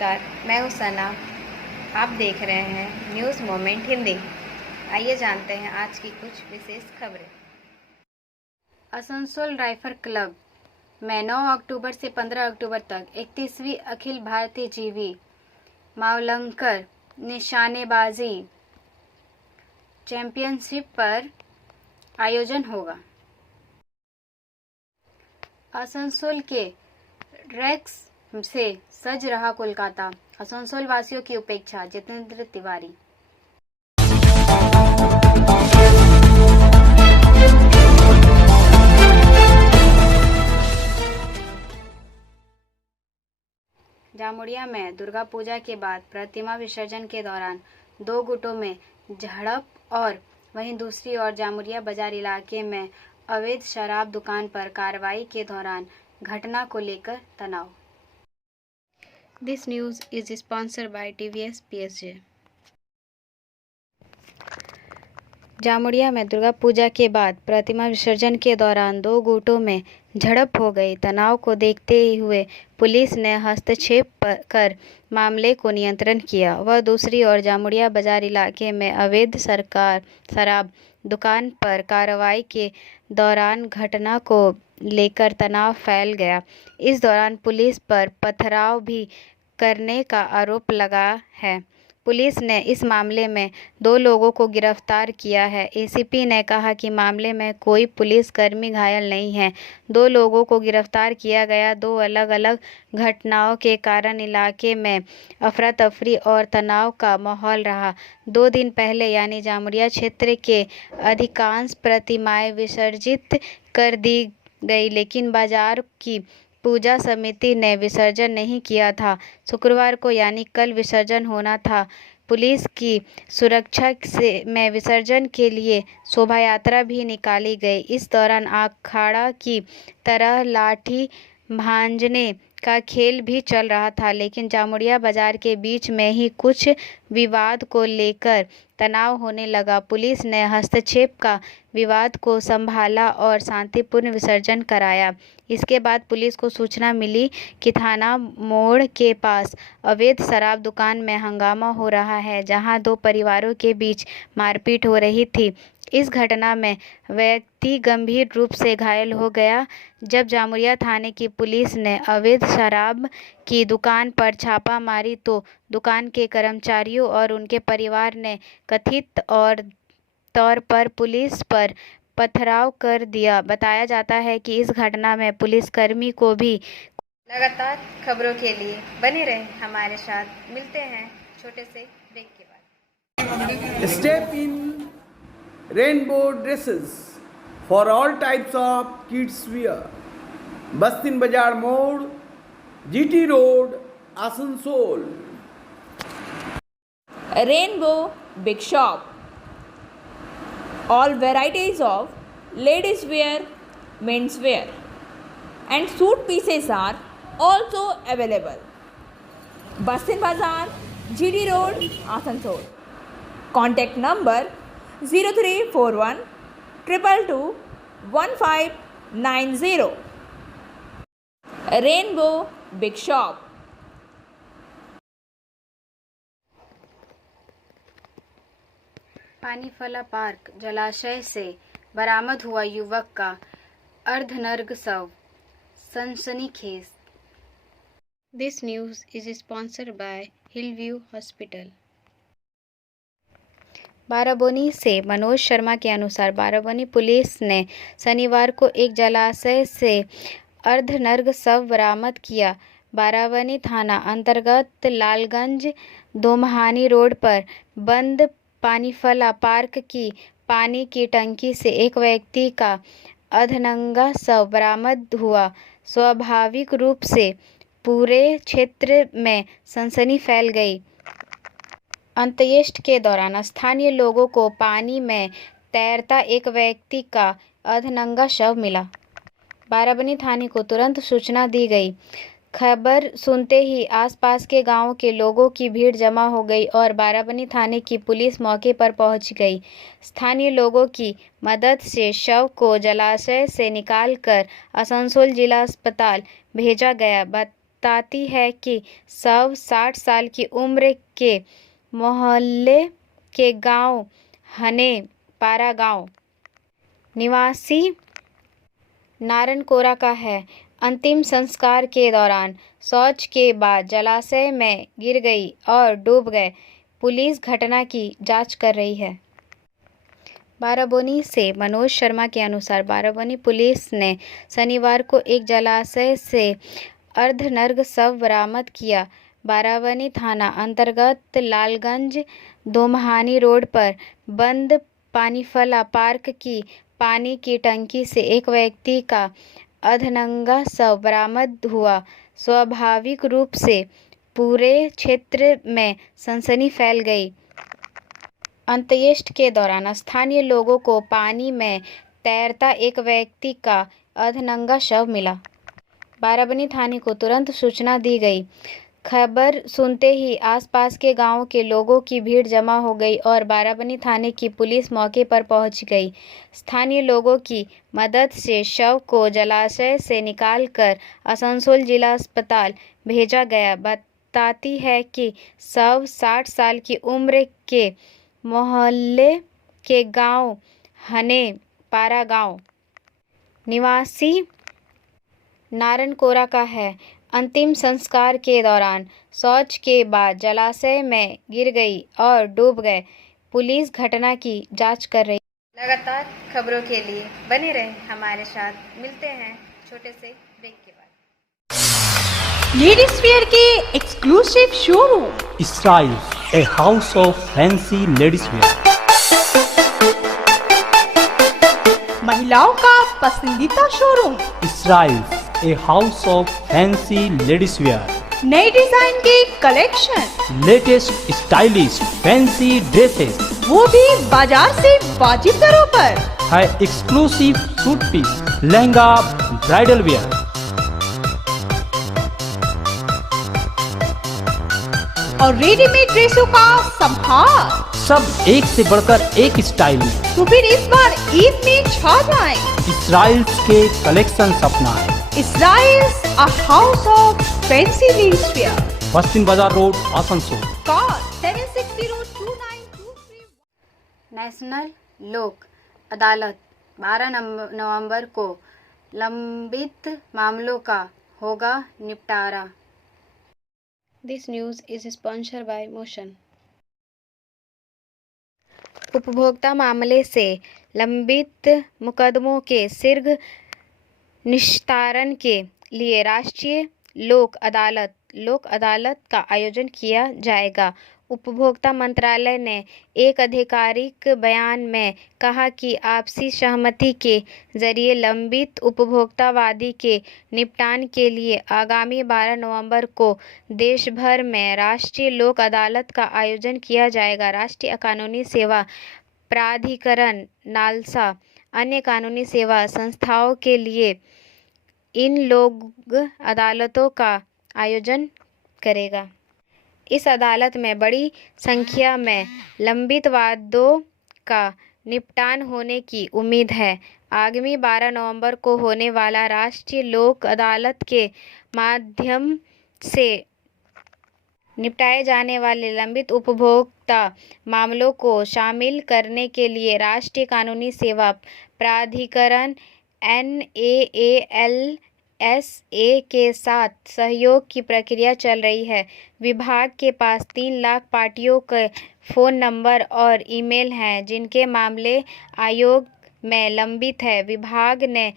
नमस्कार, मैं हूँ सना। आप देख रहे हैं न्यूज़ मोमेंट हिंदी। आइए जानते हैं आज की कुछ विशेष खबरें। आसनसोल राइफल क्लब में 9 अक्टूबर से 15 अक्टूबर तक 31वीं अखिल भारतीय जीवी मावलंकर निशानेबाजी चैंपियनशिप पर आयोजन होगा। आसनसोल के रेक्स से सज रहा कोलकाता, आसनसोल वासियों की उपेक्षा। जितेंद्र तिवारी। जामुड़िया में दुर्गा पूजा के बाद प्रतिमा विसर्जन के दौरान 2 गुटों में झड़प और वहीं दूसरी ओर जामुड़िया बाजार इलाके में अवैध शराब दुकान पर कार्रवाई के दौरान घटना को लेकर तनाव। This news is sponsored by TVS PSJ। Jamuria में दुर्गा पूजा के बाद प्रतिमा विसर्जन के दौरान 2 गुटों में झड़प हो गई। तनाव को देखते हुए पुलिस ने हस्तक्षेप कर मामले को नियंत्रण किया। वह दूसरी ओर जामुड़िया बाजार इलाके में अवैध शराब दुकान पर कार्रवाई के दौरान घटना को लेकर तनाव फैल गया। इस दौरान पुलिस पर पथराव भी करने का आरोप लगा है। पुलिस ने इस मामले में 2 लोगों को गिरफ्तार किया है। एसीपी ने कहा कि मामले में कोई पुलिसकर्मी घायल नहीं है। 2 लोगों को गिरफ्तार किया गया। 2 अलग-अलग घटनाओं के कारण इलाके में अफरा तफरी और तनाव का माहौल रहा। 2 दिन पहले यानी जामुड़िया क्षेत्र के अधिकांश प्रतिमाएं विसर्जित कर दी गई, लेकिन बाजार की पूजा समिति ने विसर्जन नहीं किया था। शुक्रवार को यानी कल विसर्जन होना था। पुलिस की सुरक्षा में विसर्जन के लिए शोभा यात्रा भी निकाली गई। इस दौरान अखाड़ा की तरह लाठी भांजने का खेल भी चल रहा था, लेकिन जामुड़िया बाजार के बीच में ही कुछ विवाद को लेकर तनाव होने लगा। पुलिस ने हस्तक्षेप का विवाद को संभाला और शांतिपूर्ण विसर्जन कराया। इसके बाद पुलिस को सूचना मिली कि थाना मोड़ के पास अवैध शराब दुकान में हंगामा हो रहा है, जहां 2 परिवारों के बीच मारपीट हो रही थी। इस घटना में व्यक्ति गंभीर रूप से घायल हो गया। जब जामुड़िया थाने की पुलिस ने अवैध शराब की दुकान पर छापा मारी तो दुकान के कर्मचारियों और उनके परिवार ने कथित तौर पर पुलिस पर पथराव कर दिया। बताया जाता है कि इस घटना में पुलिसकर्मी को भी। लगातार खबरों के लिए बने रहें हमारे साथ। मिलते हैं छोटे से ब्रेक के बाद। Step in rainbow dresses for all types of kids wear. Bastin Bazaar Mode, GT Road, Asansol. Rainbow Big Shop. All varieties of ladies wear, men's wear and suit pieces are also available. Bastin Bazaar, GD Road, Asansol. Contact number 0341 222 1590. Rainbow Big Shop. Panifala park जलाशय से बरामद हुआ युवक का अर्धनग्न शव, सनसनीखेज। This news is sponsored by Hillview hospital. Baraboni से मनोज शर्मा के अनुसार बाराबोनी पुलिस ने शनिवार को एक जलाशय से अर्धनग्न शव बरामद किया। बाराबोनी थाना अंतर्गत लालगंज दोमहानी रोड पर बंद पानीफला पार्क की पानी की टंकी से एक व्यक्ति का अर्धनग्न शव बरामद हुआ। स्वाभाविक रूप से पूरे क्षेत्र में सनसनी फैल गई। अंत्येष्टि के दौरान स्थानीय लोगों को पानी में तैरता एक व्यक्ति का अर्धनग्न शव मिला। बाराबोनी थाने को तुरंत सूचना दी गई। खबर सुनते ही आसपास के गांवों के लोगों की भीड़ जमा हो गई और बाराबोनी थाने की पुलिस मौके पर पहुंच गई। स्थानीय लोगों की मदद से शव को जलाशय से निकालकर आसनसोल जिला अस्पताल भेजा गया। बताती है कि शव 60 साल की उम्र के मोहल्ले के गांव हने पारा गांव निवासी नारनकोरा का है। अंतिम संस्कार के दौरान शौच के बाद जलाशय में गिर गई और डूब गए। पुलिस घटना की जांच कर रही है। बाराबोनी से मनोज शर्मा के अनुसार बाराबोनी पुलिस ने शनिवार को एक जलाशय से अर्धनग्न शव बरामद किया। बाराबोनी थाना अंतर्गत लालगंज दोमहानी रोड पर बंद पानीफला पार्क की पानी की टंकी से एक व्यक्ति का अर्धनंगा शव बरामद हुआ। स्वाभाविक रूप से पूरे क्षेत्र में सनसनी फैल गई। अंत्येष्टि के दौरान स्थानीय लोगों को पानी में तैरता एक व्यक्ति का अर्धनंगा शव मिला। बाराबोनी थाने को तुरंत सूचना दी गई। खबर सुनते ही आसपास के गांवों के लोगों की भीड़ जमा हो गई और बाराबोनी थाने की पुलिस मौके पर पहुंच गई। स्थानीय लोगों की मदद से शव को जलाशय से निकालकर आसनसोल जिला अस्पताल भेजा गया। बताती है कि शव 60 साल की उम्र के मोहल्ले के गांव हने पारा गांव निवासी नारनकोरा का है। अंतिम संस्कार के दौरान शौच के बाद जलाशय में गिर गई और डूब गए। पुलिस घटना की जांच कर रही है। लगातार खबरों के लिए बने रहें हमारे साथ। मिलते हैं छोटे से ब्रेक के बाद। लेडीज वेयर के exclusive showroom Styles, a house of fancy ladies wear. महिलाओं का पसंदीदा showroom Styles, a house of fancy ladies wear. नए डिजाइन के collection, Latest stylish fancy dresses वो भी बाजार से वाजिब दरों पर। है exclusive suit piece, lehenga, bridal wear. और रेडीमेड ड्रेसों का संभार। सब एक से बढ़कर एक स्टाइल में। तो फिर इस बार ईद में छा जाएं। Styles के कलेक्शन अपना है। Styles, a house of fancy ladies wear. पश्चिम बाजार रोड, आसनसोल। Call 76029223. नेशनल लोक अदालत 12 नवंबर को लंबित मामलों का होगा निपटारा। This news is sponsored bye motion. उपभोक्ता मामले से लंबित मुकदमों के शीघ्र निस्तारण के लिए राष्ट्रीय लोक अदालत का आयोजन किया जाएगा। उपभोक्ता मंत्रालय ने एक आधिकारिक बयान में कहा कि आपसी सहमति के जरिए लंबित उपभोक्ता वादी के निपटान के लिए आगामी 12 नवंबर को देश भर में राष्ट्रीय लोक अदालत का आयोजन किया जाएगा। राष्ट्रीय कानूनी सेवा प्राधिकरण नालसा अन्य कानूनी सेवा संस्थाओं के लिए इन लोक अदालतों का आयोजन करेगा। इस अदालत में बड़ी संख्या में लंबित वादों का निपटान होने की उम्मीद है। आगामी 12 नवंबर को होने वाला राष्ट्रीय लोक अदालत के माध्यम से निपटाए जाने वाले लंबित उपभोक्ता मामलों को शामिल करने के लिए राष्ट्रीय कानूनी सेवा प्राधिकरण NAALSA के साथ सहयोग की प्रक्रिया चल रही है। विभाग के पास 3 लाख पार्टियों के फ़ोन नंबर और ईमेल हैं जिनके मामले आयोग में लंबित है। विभाग ने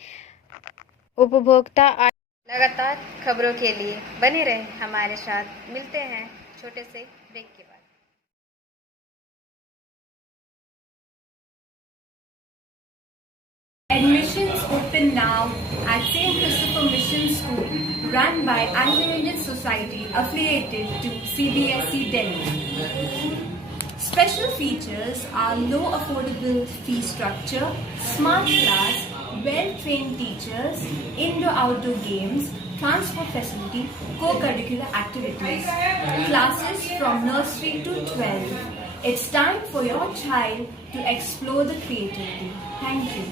उपभोक्ता लगातार खबरों के लिए बने रहें हमारे साथ। मिलते हैं छोटे से ब्रेक के बाद। Admissions open now at St. Christopher Mission School, run by Anglo-Indian Society affiliated to CBSE Delhi. Special features are low affordable fee structure, smart class, well-trained teachers, indoor-outdoor games, transport facility, co-curricular activities, classes from nursery to 12. It's time for your child to explore the creativity. Thank you.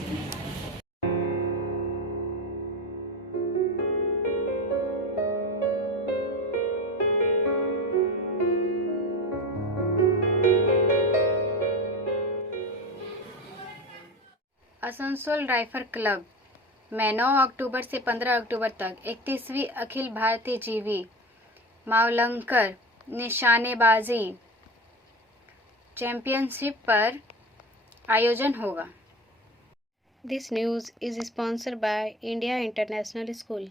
Asansol rifle club में 9 अक्टूबर से 15 अक्टूबर तक 31वीं अखिल भारतीय जीवी मावलंकर निशानेबाजी championship पर आयोजन होगा। This news is sponsored by India international school.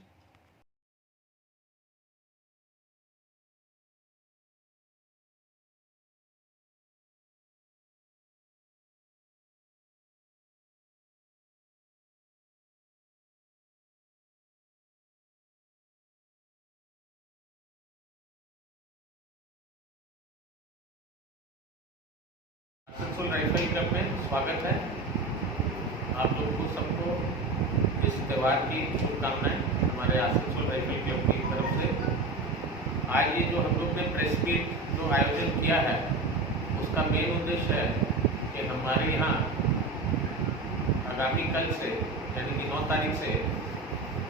Asansol rifle club में स्वागत है। आप लोग को सबको इस त्यौहार की शुभकामनाएं हमारे आसनसोल राइफल क्लब की तरफ से। आज ये जो हम लोग ने प्रेस मीट जो आयोजन किया है उसका मेन उद्देश्य है कि हमारे यहाँ आगामी कल से यानी कि 9 तारीख से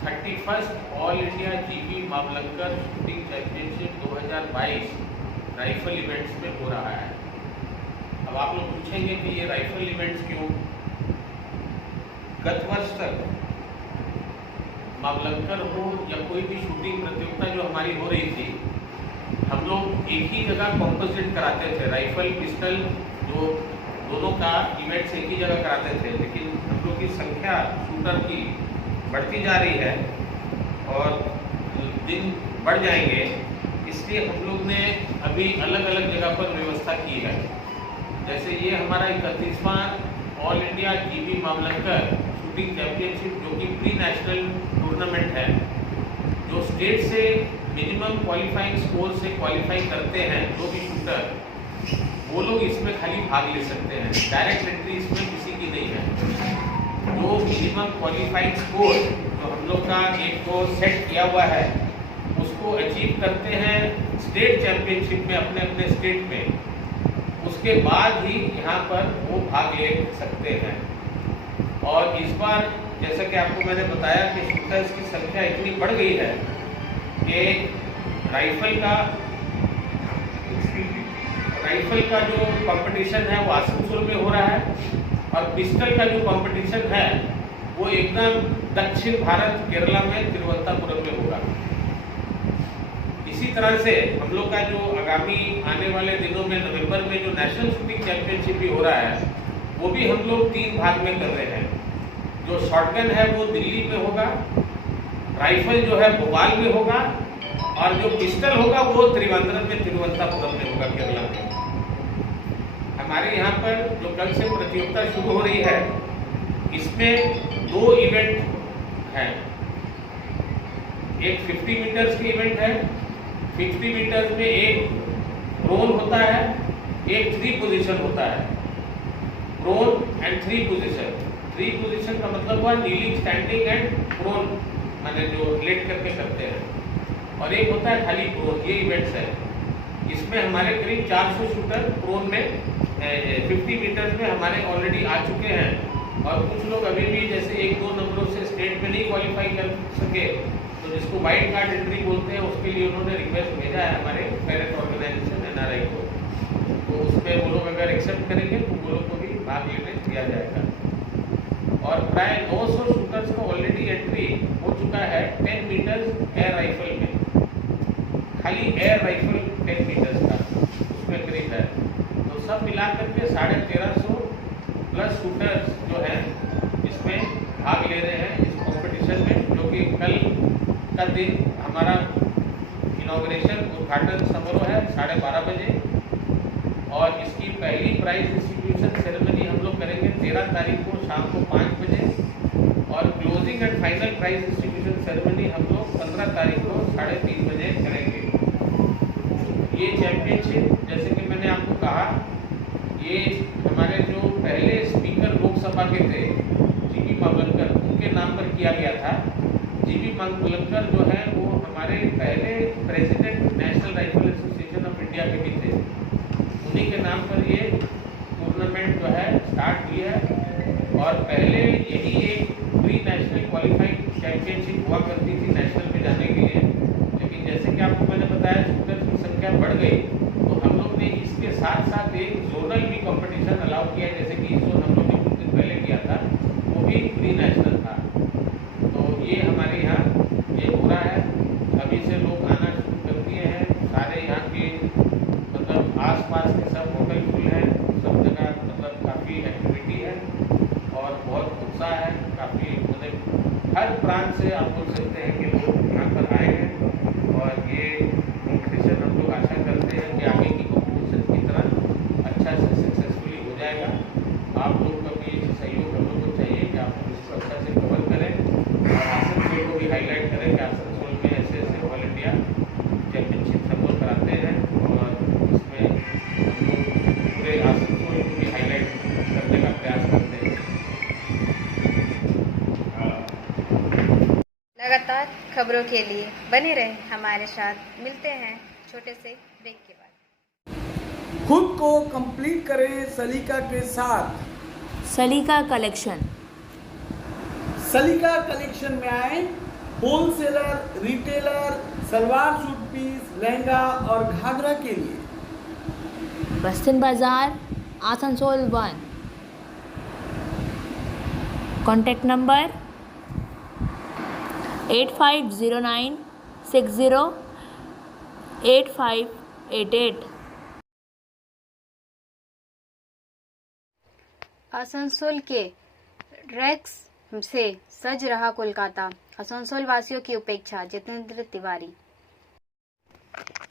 31st ऑल इंडिया जीवी Mavalankar shooting championship 2022 rifle events में हो रहा है। अब आप लोग पूछेंगे कि ये राइफल इवेंट्स क्यों? गत वर्ष तक मावलंकर हो या कोई भी शूटिंग प्रतियोगिता जो हमारी हो रही थी, हम लोग एक ही जगह कॉम्पोजिट कराते थे। राइफल पिस्टल जो दोनों का इवेंट्स एक ही जगह कराते थे, लेकिन हम लोग की संख्या शूटर की बढ़ती जा रही है और दिन बढ़ जाएंगे, इसलिए हम लोग ने अभी अलग अलग जगह पर व्यवस्था की है। जैसे ये हमारा 31वां ऑल इंडिया जीवी मावलंकर शूटिंग चैंपियनशिप जो कि प्री नेशनल टूर्नामेंट है, जो स्टेट से मिनिमम क्वालिफाइंग स्कोर से क्वालिफाई करते हैं जो भी शूटर, वो लोग इसमें खाली भाग ले सकते हैं। डायरेक्ट एंट्री इसमें किसी की नहीं है। जो मिनिमम क्वालिफाइंग स्कोर जो हम लोग का एक को सेट किया हुआ है उसको अचीव करते हैं स्टेट चैंपियनशिप में अपने अपने स्टेट में, उसके बाद ही यहाँ पर वो भाग ले सकते हैं। और इस बार जैसा कि आपको मैंने बताया कि शूटर्स की संख्या इतनी बढ़ गई है कि राइफल का जो कंपटीशन है वो आसनसोल में हो रहा है और पिस्टल का जो कंपटीशन है वो एकदम दक्षिण भारत केरला में तिरुवनंतपुरम में होगा। इसी तरह से हम लोग का जो आगामी आने वाले दिनों में नवंबर में जो नेशनल शूटिंग चैंपियनशिप भी हो रहा है वो भी हम लोग 3 भाग में कर रहे हैं। जो शॉटगन है वो दिल्ली में होगा, राइफल जो है भोपाल में होगा और जो पिस्टल होगा वो त्रिवेंद्रम में तिरुवनंतपुरम में होगा, केरला में। हमारे यहाँ पर जो कल से प्रतियोगिता शुरू हो रही है इसमें 2 इवेंट हैं। एक 50 मीटर्स की इवेंट है। 50 मीटर्स में एक प्रोन होता है, एक 3 पोजीशन होता है। Prone and 3 position. 3 पोजीशन का मतलब हुआ नीलिंग, स्टैंडिंग एंड प्रोन, माने जो लेट करके करते हैं। और एक होता है खाली प्रोन। ये इवेंट्स है। इसमें हमारे करीब 400 शूटर प्रोन में 50 मीटर्स में हमारे ऑलरेडी आ चुके हैं और कुछ लोग अभी भी जैसे 1-2 नंबरों से स्टेट में नहीं क्वालिफाई कर सके, तो जिसको वाइल्ड कार्ड एंट्री बोलते हैं, उसके लिए उन्होंने रिक्वेस्ट भेजा है हमारे पेरेंट ऑर्गेनाइजेशन NRI को। तो उसमें वो लोग अगर एक्सेप्ट करेंगे तो वो लोग को भी भाग लेने दिया जाएगा। और प्राय 900 शूटर्स का ऑलरेडी एंट्री हो चुका है 10 मीटर्स एयर राइफल में। खाली एयर राइफल 10 मीटर्स का उसमें करीब है। तो सब मिलाकर के 1350 प्लस शूटर्स जो हैं इसमें भाग ले रहे हैं इस कॉम्पिटिशन में, जो कि कल का दिन हमारा इनॉग्रेशन उद्घाटन समारोह है 12:30 बजे और इसकी पहली प्राइज डिस्ट्रीब्यूशन सेरेमनी हम लोग करेंगे 13 तारीख को शाम को 5 बजे और closing and final prize distribution ceremony हम लोग 15 तारीख को 3:30 बजे करेंगे। ये चैंपियनशिप जैसे कि मैंने आपको कहा, ये हमारे जो पहले स्पीकर लोकसभा के थे जीवी मावलंकर, उनके नाम पर किया गया था। जीवी मावलंकर जो है वो हमारे पहले president national rifle association of India के भी थे। उन्हीं के नाम पर ये टूर्नामेंट जो है स्टार्ट हुई है और पहले यही एक प्री नेशनल क्वालिफाइड चैंपियनशिप हुआ करती थी नेशनल में जाने के लिए। लेकिन जैसे कि आपको मैंने बताया शूटर की संख्या बढ़ गई, तो हम लोग ने इसके साथ साथ एक जोनल भी कंपटीशन अलाउ किया, जैसे कि इस जोन हम लोग ने कुछ दिन पहले किया था, वो से आप बोल सकते हैं कि लोग यहाँ पर आए हैं और ये कॉम्पिटिशन हम लोग आशा करते हैं कि आगे की कॉम्पिटिशन की तरह अच्छा से सक्सेसफुली हो जाएगा। आप लोग का भी सहयोग हम लोग को चाहिए कि आप लोग इसको अच्छा से कवर करें और आसनसोल को भी हाईलाइट करें कि आसनसोल में ऐसे ऐसे ऑल इंडिया चैंपियनशिप हम लोग कराते हैं और इसमें हम लोग पूरे आसनसोल को भी हाईलाइट करने का प्रयास करते हैं। लगातार खबरों के लिए बने रहें हमारे साथ। मिलते हैं छोटे से ब्रेक के बाद। खुद को कंप्लीट करें सलीका के साथ। सलीका कलेक्शन। सलीका कलेक्शन में आए wholesaler, retailer, salwar suit piece, lehenga और घाघरा के लिए। बस्तिन बाजार, आसनसोल 1। Contact number 8509 60 8588। आसनसोल के रैक्स से सज रहा कोलकाता, आसनसोल वासियों की उपेक्षा, जितेंद्र तिवारी।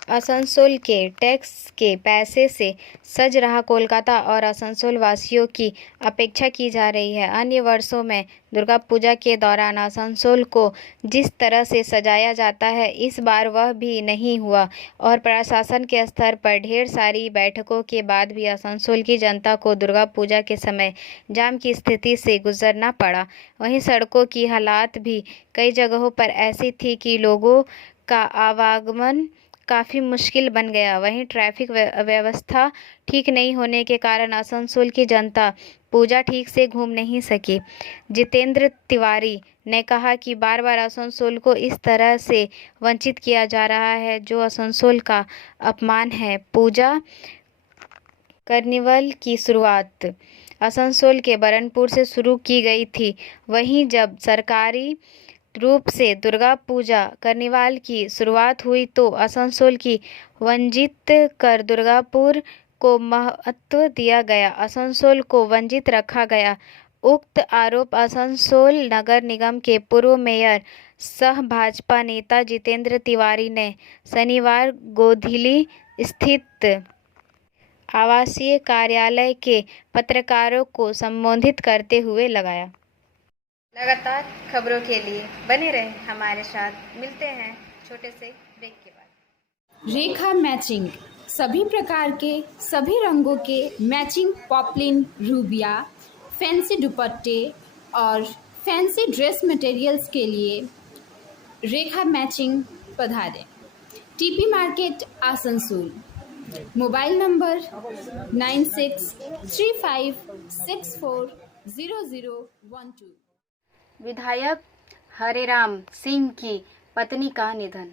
आसनसोल के टैक्स के पैसे से सज रहा कोलकाता और आसनसोल वासियों की अपेक्षा की जा रही है। अन्य वर्षों में दुर्गा पूजा के दौरान आसनसोल को जिस तरह से सजाया जाता है, इस बार वह भी नहीं हुआ और प्रशासन के स्तर पर ढेर सारी बैठकों के बाद भी आसनसोल की जनता को दुर्गा पूजा के समय जाम की स्थिति से गुजरना पड़ा। वहीं सड़कों की हालात भी कई जगहों पर ऐसी थी कि लोगों का आवागमन काफ़ी मुश्किल बन गया। वहीं ट्रैफिक व्यवस्था ठीक नहीं होने के कारण आसनसोल की जनता पूजा ठीक से घूम नहीं सकी। जितेंद्र तिवारी ने कहा कि बार बार आसनसोल को इस तरह से वंचित किया जा रहा है, जो आसनसोल का अपमान है। पूजा कार्निवल की शुरुआत आसनसोल के बरनपुर से शुरू की गई थी। वहीं जब सरकारी रूप से दुर्गा पूजा कार्निवाल की शुरुआत हुई तो आसनसोल की वंचित कर दुर्गापुर को महत्व दिया गया, आसनसोल को वंचित रखा गया। उक्त आरोप आसनसोल नगर निगम के पूर्व मेयर सह भाजपा नेता जितेंद्र तिवारी ने शनिवार गोधिली स्थित आवासीय कार्यालय के पत्रकारों को संबोधित करते हुए लगाया। लगातार खबरों के लिए बने रहें हमारे साथ। मिलते हैं छोटे से ब्रेक के बाद। रेखा मैचिंग, सभी प्रकार के सभी रंगों के मैचिंग पॉपलिन, रूबिया, फैंसी दुपट्टे और फैंसी ड्रेस मटेरियल्स के लिए रेखा मैचिंग पधारें। TP market, Asansol. Mobile number 9635640012। विधायक हरेराम सिंह की पत्नी का निधन।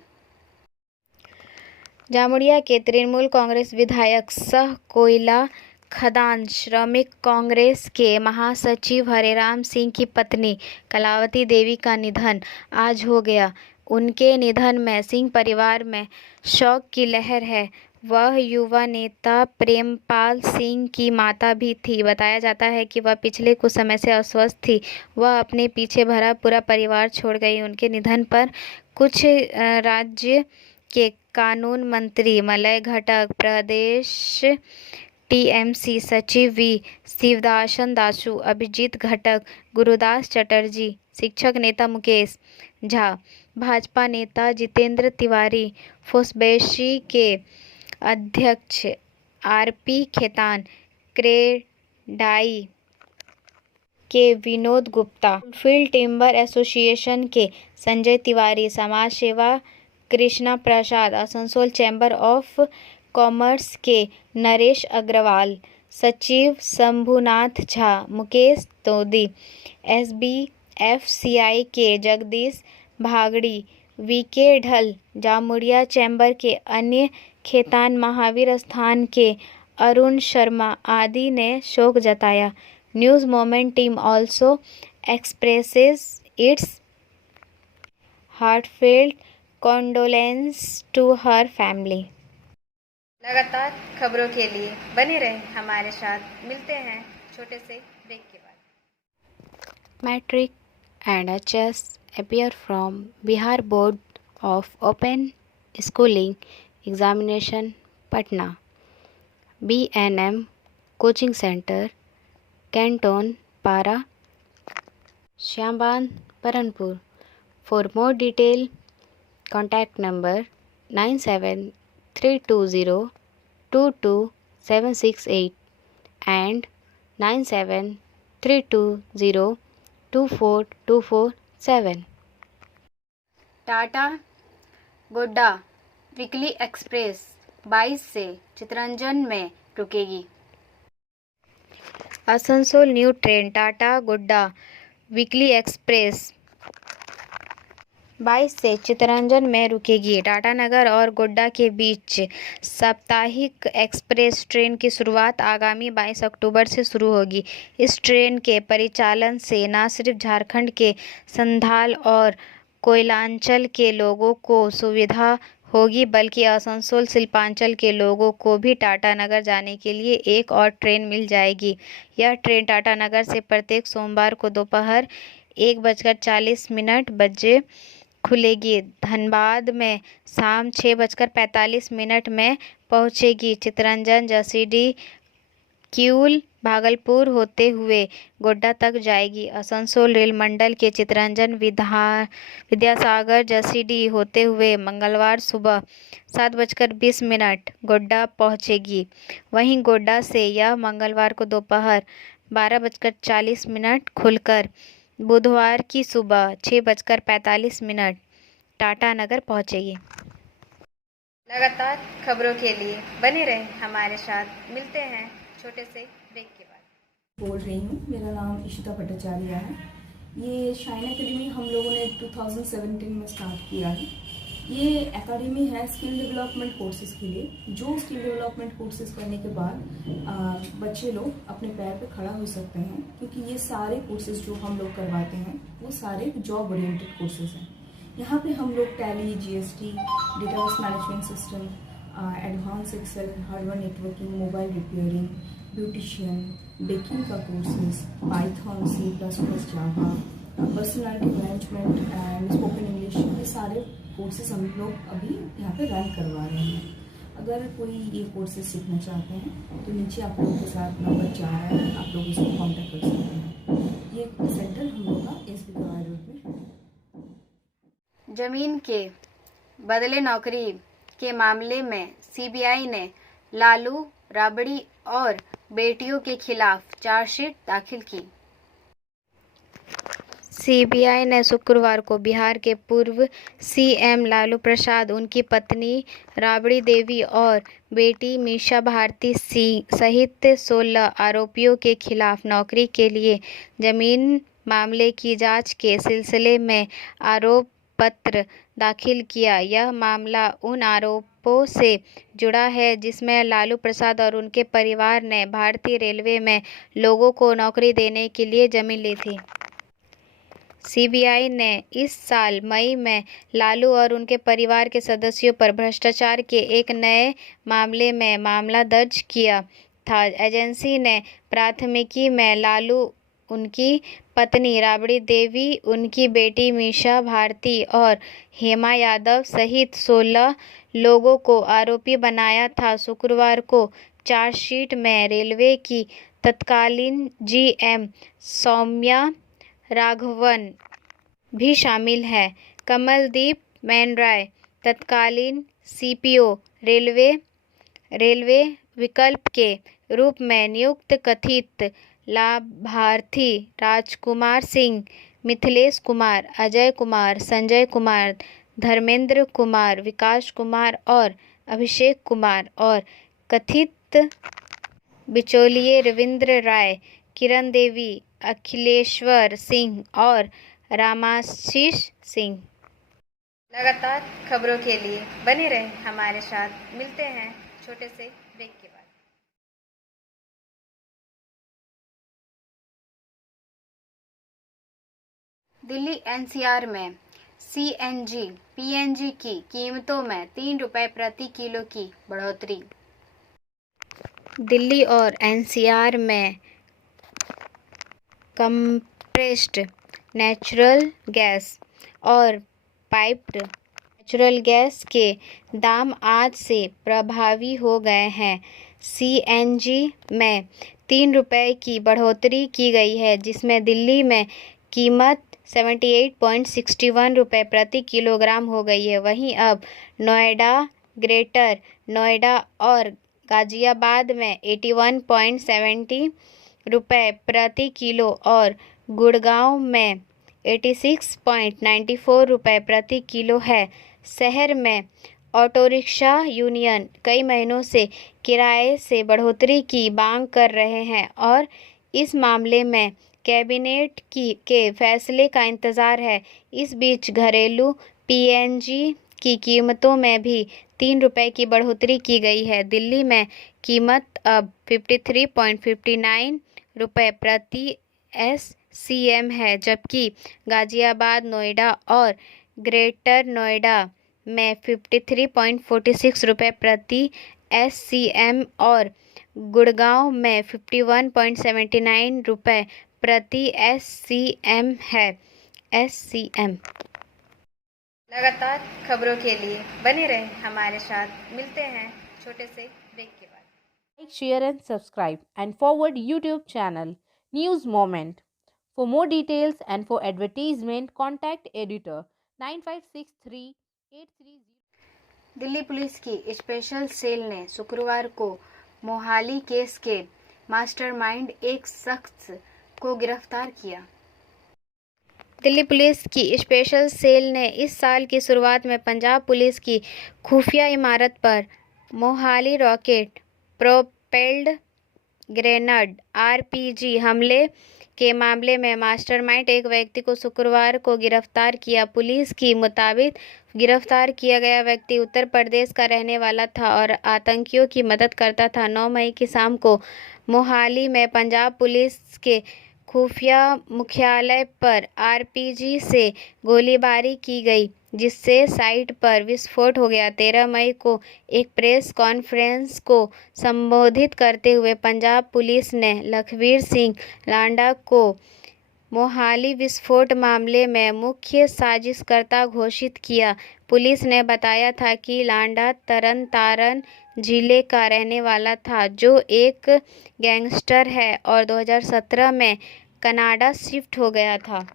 जामुड़िया के तृणमूल कांग्रेस विधायक सह कोयला खदान श्रमिक कांग्रेस के महासचिव हरेराम सिंह की पत्नी कलावती देवी का निधन आज हो गया। उनके निधन में सिंह परिवार में शोक की लहर है। वह युवा नेता प्रेमपाल सिंह की माता भी थी। बताया जाता है कि वह पिछले कुछ समय से अस्वस्थ थी। वह अपने पीछे भरा पूरा परिवार छोड़ गई। उनके निधन पर कुछ राज्य के कानून मंत्री मलय घटक, प्रदेश टीएमसी सचिव वी शिवदासन दासू, अभिजीत घटक, गुरुदास चटर्जी, शिक्षक नेता मुकेश झा, भाजपा नेता जितेंद्र तिवारी, फोसबेशी के अध्यक्ष आरपी खेतान, क्रेडाई के Vinod Gupta, field timber association के संजय तिवारी, समाज सेवा कृष्णा प्रसाद, आसनसोल चैम्बर ऑफ कॉमर्स के नरेश अग्रवाल, सचिव शंभुनाथ झा, मुकेश तोदी, SBFCI के जगदीश भागड़ी, वीके ढल, जामुड़िया चैम्बर के अन्य खेतान, महावीर स्थान के अरुण शर्मा आदि ने शोक जताया। News moment team also expresses its heartfelt condolence to her family. लगातार खबरों के लिए बने रहें हमारे साथ। मिलते हैं छोटे से ब्रेक के बाद। Matric and HS appear from Bihar Board of Open Schooling Examination, Patna. BNM Coaching Center, Canton, Para, Shyamband, Paranpur. For more detail, contact number 9732022768 and 9732024247. Tata Godda weekly express 22 से चितरंजन में रुकेगी। Asansol new train Tata Godda weekly express 22 से चितरंजन में रुकेगी। टाटानगर और गोड्डा के बीच साप्ताहिक express train की शुरुआत आगामी 22 अक्टूबर से शुरू होगी। इस ट्रेन के परिचालन से न सिर्फ झारखंड के संथाल और कोयलांचल के लोगों को सुविधा होगी बल्कि आसनसोल शिल्पांचल के लोगों को भी टाटानगर जाने के लिए एक और ट्रेन मिल जाएगी। यह ट्रेन टाटानगर से प्रत्येक सोमवार को दोपहर 1:40 बजे खुलेगी। धनबाद में शाम 6:45 में पहुंचेगी। चितरंजन, जसीडीह, किऊल, भागलपुर होते हुए गोड्डा तक जाएगी। आसनसोल रेल मंडल के चितरंजन, विद्यासागर, जसीडीह होते हुए मंगलवार सुबह 7:20 गोड्डा पहुंचेगी। वहीं गोड्डा से यह मंगलवार को दोपहर 12:40 खुलकर बुधवार की सुबह 6:45 टाटानगर पहुंचेगी। लगातार खबरों के लिए बने रहें हमारे साथ। मिलते हैं छोटे से ब्रेक के बाद। बोल रही हूँ, मेरा नाम इशिता भट्टाचार्य है। ये शाइन एकेडमी हम लोगों ने 2017 में स्टार्ट किया है। ये एकेडमी है स्किल डेवलपमेंट कोर्सेज के लिए। जो स्किल डेवलपमेंट कोर्सेज करने के बाद बच्चे लोग अपने पैर पे खड़ा हो सकते हैं, क्योंकि ये सारे कोर्सेज जो हम लोग करवाते हैं वो सारे जॉब ओरिएंटेड कोर्सेज हैं। यहाँ पे हम लोग Tally, GST, database management system, advance Excel, hardware networking, mobile repairing, beautician, baking का courses, Python, C++, Java, personality management and spoken English, ये सारे कोर्सेज हम लोग अभी यहाँ पे रन करवा रहे हैं। अगर कोई ये कोर्सेज सीखना चाहते हैं तो नीचे आप लोगों के साथ नंबर जा रहा है, आप लोग इसको कॉन्टेक्ट कर सकते हैं। ये सेंटर हम लोग का SB गवाई रोड में है। जमीन के बदले नौकरी के मामले में सीबीआई ने लालू, राबड़ी और बेटियों के खिलाफ चार्जशीट दाखिल की। सीबीआई ने शुक्रवार को बिहार के पूर्व सीएम लालू प्रसाद, उनकी पत्नी राबड़ी देवी और बेटी मीसा भारती सहित 16 आरोपियों के खिलाफ नौकरी के लिए जमीन मामले की जांच के सिलसिले में आरोप पत्र दाखिल किया। यह मामला उन आरोपों से जुड़ा है जिसमें लालू प्रसाद और उनके परिवार ने भारतीय रेलवे में लोगों को नौकरी देने के लिए जमीन ली थी। सीबीआई ने इस साल मई में लालू और उनके परिवार के सदस्यों पर भ्रष्टाचार के एक नए मामले में मामला दर्ज किया था। एजेंसी ने प्राथमिकी में लालू, उनकी पत्नी राबड़ी देवी, उनकी बेटी मीसा भारती और हेमा यादव सहित 16 लोगों को आरोपी बनाया था। शुक्रवार को चार्जशीट में रेलवे की तत्कालीन जीएम सौम्या राघवन भी शामिल है। कमलदीप मैनराय तत्कालीन सीपीओ रेलवे विकल्प के रूप में नियुक्त कथित लाभार्थी राजकुमार सिंह, मिथिलेश कुमार, अजय कुमार, संजय कुमार, धर्मेंद्र कुमार, विकास कुमार और अभिषेक कुमार और कथित बिचौलिए रविंद्र राय, किरण देवी, अखिलेश्वर सिंह और रामाशीष सिंह। लगातार खबरों के लिए बने रहें हमारे साथ। मिलते हैं छोटे से ब्रेक के बाद। दिल्ली एनसीआर में सीएनजी, पीएनजी की कीमतों में 3 रुपये प्रति किलो की बढ़ोतरी। दिल्ली और एनसीआर में कंप्रेस्ड नेचुरल गैस और पाइप्ड नेचुरल गैस के दाम आज से प्रभावी हो गए हैं। CNG में 3 रुपये की बढ़ोतरी की गई है, जिसमें दिल्ली में कीमत 78.61 रुपये प्रति किलोग्राम हो गई है। वहीं अब नोएडा, ग्रेटर नोएडा और गाजियाबाद में 81.70 रुपये प्रति किलो और गुड़गांव में 86.94 रुपये प्रति किलो है। शहर में ऑटो रिक्शा यूनियन कई महीनों से किराए से बढ़ोतरी की मांग कर रहे हैं और इस मामले में कैबिनेट के फैसले का इंतज़ार है। इस बीच घरेलू PNG की कीमतों में भी 3 रुपये की बढ़ोतरी की गई है। दिल्ली में कीमत अब 53.59 रुपये प्रति SCM है, जबकि गाजियाबाद, नोएडा और ग्रेटर नोएडा में 53.46 रुपये प्रति SCM और गुड़गांव में 51.79 रुपये प्रति SCM है। SCM लगातार खबरों के लिए बने रहें हमारे साथ। मिलते हैं छोटे से ब्रेक के बाद। Like, share and subscribe and forward YouTube channel News Moment. For more details and for advertisement, contact editor 956383. Delhi police की स्पेशल सेल ने शुक्रवार को मोहाली केस के मास्टरमाइंड एक शख्स को गिरफ्तार किया। दिल्ली पुलिस की स्पेशल सेल ने इस साल की शुरुआत में पंजाब पुलिस की खुफिया इमारत पर Mohali rocket propelled grenade RPG हमले के मामले में मास्टरमाइंड एक व्यक्ति को शुक्रवार को गिरफ्तार किया। पुलिस के मुताबिक गिरफ्तार किया गया व्यक्ति उत्तर प्रदेश का रहने वाला था और आतंकियों की मदद करता था। 9 मई की शाम को मोहाली में पंजाब पुलिस के खुफिया मुख्यालय पर RPG से गोलीबारी की गई, जिससे साइट पर विस्फोट हो गया। 13 मई को एक प्रेस कॉन्फ्रेंस को संबोधित करते हुए पंजाब पुलिस ने लखबीर सिंह लांडा को मोहाली विस्फोट मामले में मुख्य साजिशकर्ता घोषित किया। पुलिस ने बताया था कि लांडा तरनतारन जिले का रहने वाला था, जो एक गैंगस्टर है और 2017 में कनाडा शिफ्ट हो गया था।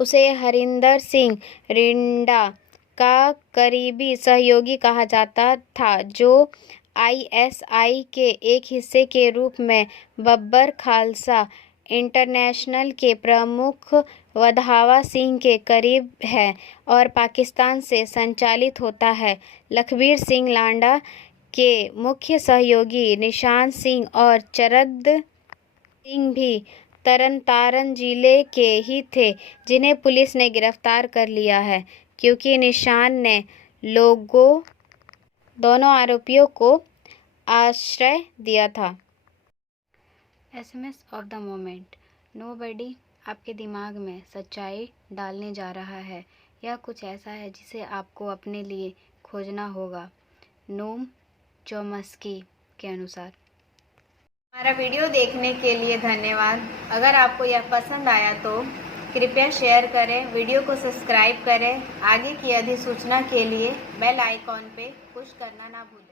उसे हरिंदर सिंह रिंडा का करीबी सहयोगी कहा जाता था, जो ISI के एक हिस्से के रूप में बब्बर खालसा इंटरनेशनल के प्रमुख वधावा सिंह के करीब है और पाकिस्तान से संचालित होता है। लखबीर सिंह लांडा के मुख्य सहयोगी निशान सिंह और चरद सिंह भी तरनतारन जिले के ही थे, जिन्हें पुलिस ने गिरफ्तार कर लिया है, क्योंकि निशान ने दोनों आरोपियों को आश्रय दिया था। SMS of the moment. Nobody आपके दिमाग में सच्चाई डालने जा रहा है। यह कुछ ऐसा है जिसे आपको अपने लिए खोजना होगा। नोम चोम्स्की के अनुसार। हमारा वीडियो देखने के लिए धन्यवाद। अगर आपको यह पसंद आया तो कृपया शेयर करें, वीडियो को सब्सक्राइब करें। आगे की अधिसूचना के लिए बेल आइकॉन पे पुश करना ना भूलें।